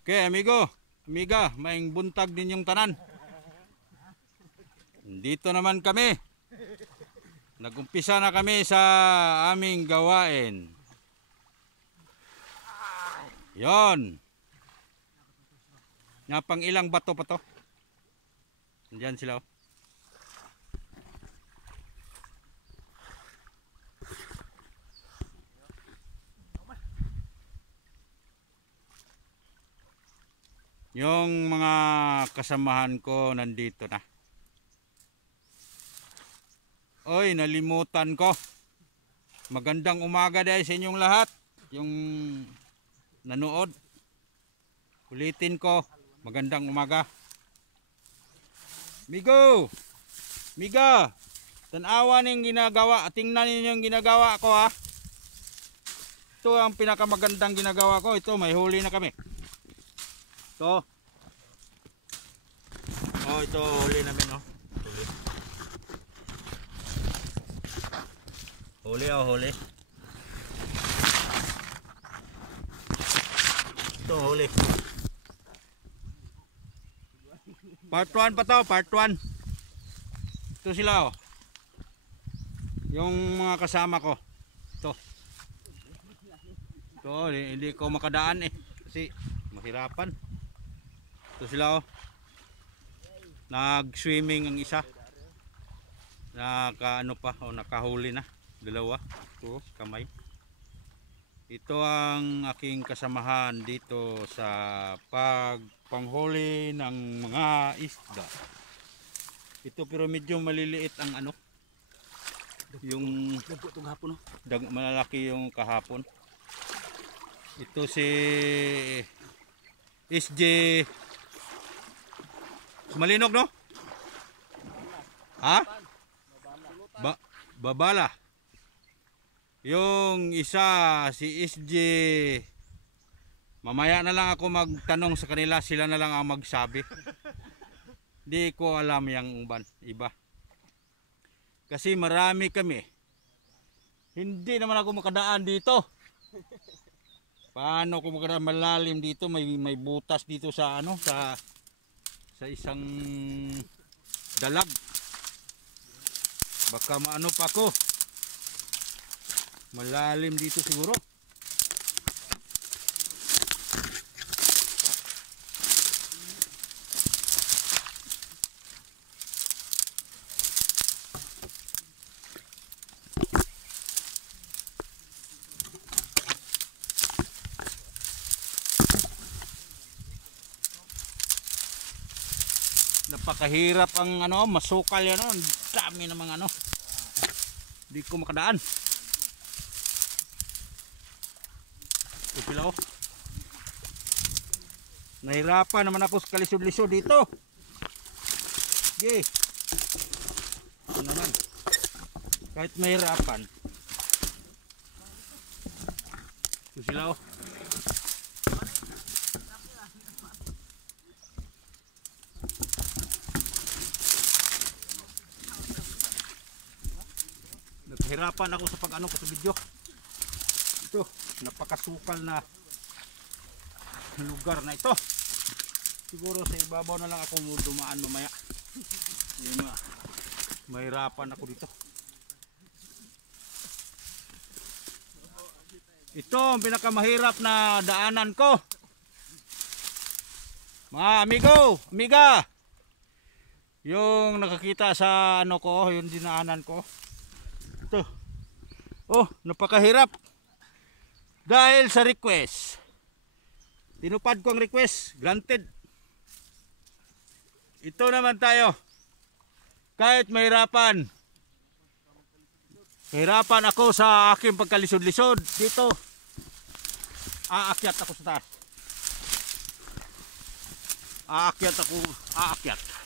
Okay, amigo, amiga, maing buntag ninyong tanan. Dito naman kami. Nagumpisa na kami sa aming gawain. Yon. Nga pang ilang bato pa to. Diyan sila. Oh. Yung mga kasamahan ko nandito na. Oy, nalimutan ko. Magandang umaga dahil sa inyong lahat. Yung nanood. Ulitin ko. Magandang umaga. Migo! Miga! Tanawa ning ginagawa. Tingnan ninyo yung ginagawa ko ha. Ito ang pinakamagandang ginagawa ko. Ito, may huli na kami. Ito. Oh, ito huli namin oh. Huli oh, huli. Ito huli. Part 1 pa to, part 1. Ito sila oh. Yung mga kasama ko. Ito. Ito, hindi ko makadaan eh. Kasi mahirapan. Ito sila oh. Nag-swimming ang isa. Naka-ano pa, oh, nakahuli na. Dalawa. Ito, kamay. Ito ang aking kasamahan dito sa pagpanghuli ng mga isda. Ito pero medyo maliliit ang ano. Yung malalaki yung kahapon. Ito si SJ Malinog no? Ha? Babala. Yung isa si SJ. Mamaya na lang ako magtanong sa kanila, sila na lang ang magsabi. Di ko alam yung iba. Kasi marami kami. Hindi naman ako makadaan dito. Paano ko makadaan malalim dito? May butas dito sa ano, sa isang dalag. Baka maano pa ako. Malalim dito siguro. Napakahirap ang ano, masukal yan, ang dami ng mga ano. Di ko makadaan. Ito sila oh. Nahirapan naman ako sa kalisod-lisod dito. Okay. Ito naman. Kahit mahirapan. Ito sila oh. Hirapan ako sa pag-ano ko sa video. Ito, napakasukal na lugar na ito. Siguro sa ibabaw na lang ako dumaan mamaya. Mahirapan ako dito. Ito ang pinakamahirap na daanan ko. Mga amigo, amiga. Yung nakakita sa ano ko, yung dinaanan ko. Ito. Oh, napakahirap. Dahil sa request. Tinupad ko ang request. Granted. Ito naman tayo. Kahit mahirapan. Mahirapan ako sa aking pagkalisod-lisod. Dito. Aakyat ako sa taas. Aakyat ako. Aakyat.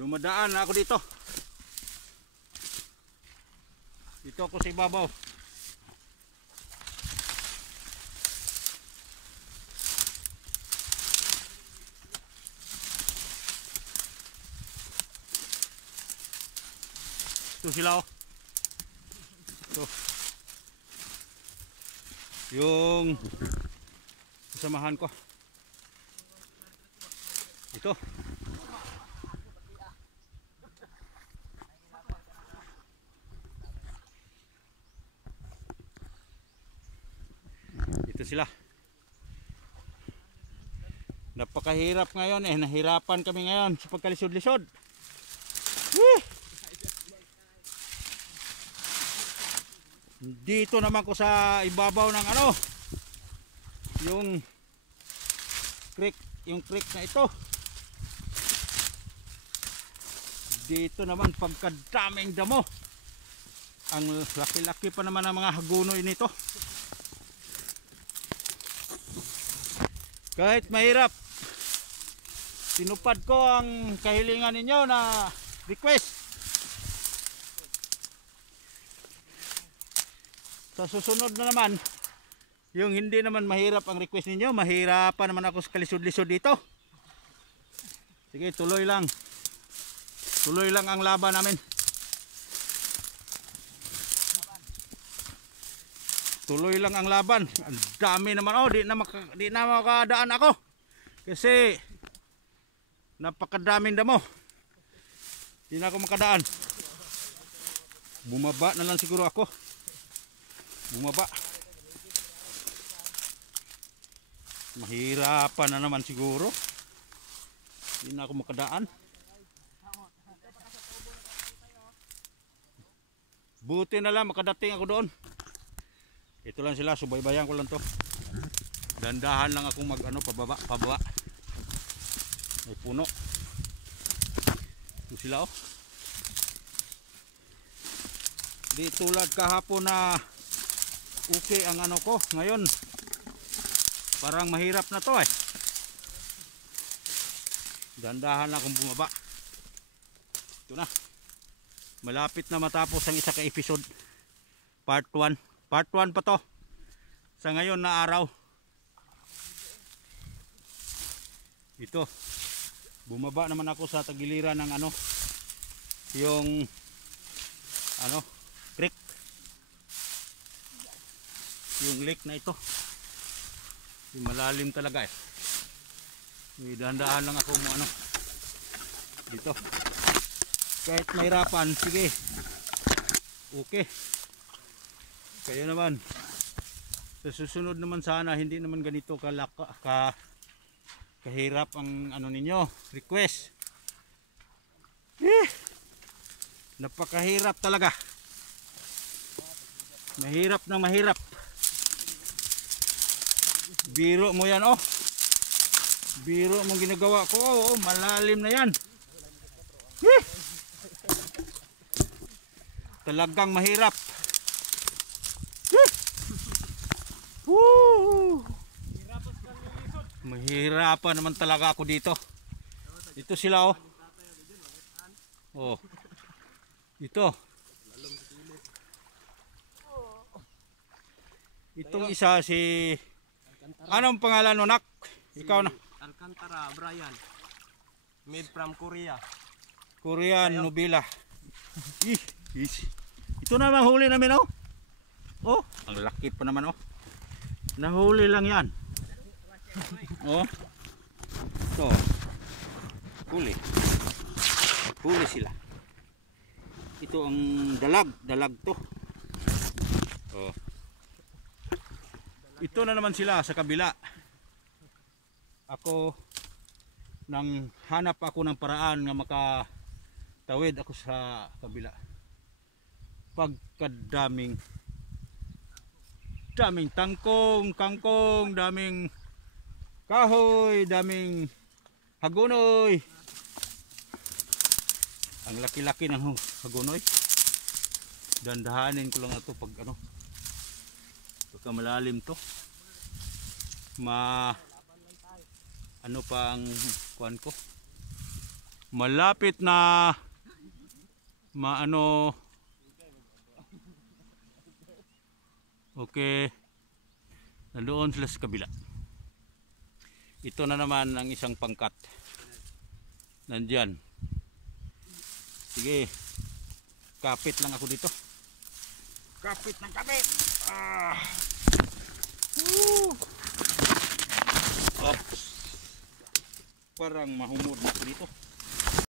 Dumadaan ako dito. Dito ako sa ibabaw. Ito sila oh. Ito. Yung kasamahan ko. Ito. Ito sila. Napakahirap ngayon eh. Nahirapan kami ngayon sa pagkalisod-lisod. Dito naman ko sa ibabaw ng ano, yung creek na ito. Dito naman pagkadaming damo. Ang laki-laki pa naman ng mga hagunoy nito. Kahit mahirap, tinupad ko ang kahilingan ninyo na request. Sa susunod na naman, yung hindi naman mahirap ang request ninyo, mahirapan naman ako sa kalisod-lisod dito. Sige, tuloy lang. Tuloy lang ang laban namin. Tuloy lang ang laban. Ang dami naman. Oh, di na makadaan ako. Kasi napakadaming damo. Di na ako makadaan. Bumaba na lang siguro ako. Bumaba. Mahirapan na naman siguro. Hindi na ako makadaan. Buti na lang makadating ako doon. Ito lang sila, subaybayan ko lang to. Dandahan lang akong mag ano, pababa. May puno. Ito sila oh. Di tulad kahapon na okay ang ano ko. Ngayon parang mahirap na to eh. Dandahan lang akong bumaba. Ito na. Malapit na matapos ang isa ka episode. Part 1. Part 1 pa to. Sa ngayon na araw. Ito. Bumaba naman ako sa tagiliran ng ano. Yung ano, creek. Yung lake na ito. Yung malalim talaga eh. May dahan-dahan lang ako mo ano. Dito. Kahit mahirapan, sige. Okay. Kayo naman. Sa susunod naman sana, hindi naman ganito kahirap ang ano ninyo, request. Napakahirap talaga. Mahirap na mahirap. Biro mo yan oh. Biro mo ginagawa ko oh, malalim na yan. Talagang mahirap. Mahirapan naman talaga ako dito. Ito sila oh. Oh. Ito. Itong isa si anong pangalan mo nak? Ikaw na. Alcantara Brian. Made from Korea. Korean Nobila. Ito na mahuli namin oh. Oh, ang laki pa naman oh. Nahuli lang yan. Oh. So. Huli. Huli sila. Ito ang dalag to. Oh. Ito na naman sila sa kabila. Ako nang hanap ako ng paraan na makatawid ako sa kabila. Pagkadaming kangkong, daming kahoy, daming hagunoy. Ang laki-laki ng hagunoy. Dandahanin ko lang ito pag ano. Pagka malalim to. Ano pa ang kuan ko? Malapit na maano. Okay. Nandoon sila sa kabila. Ito na naman ang isang pangkat. Nandiyan. Sige. Kapit lang ako dito. Kapit ng kapit. Oops. Parang mahumod na ako dito.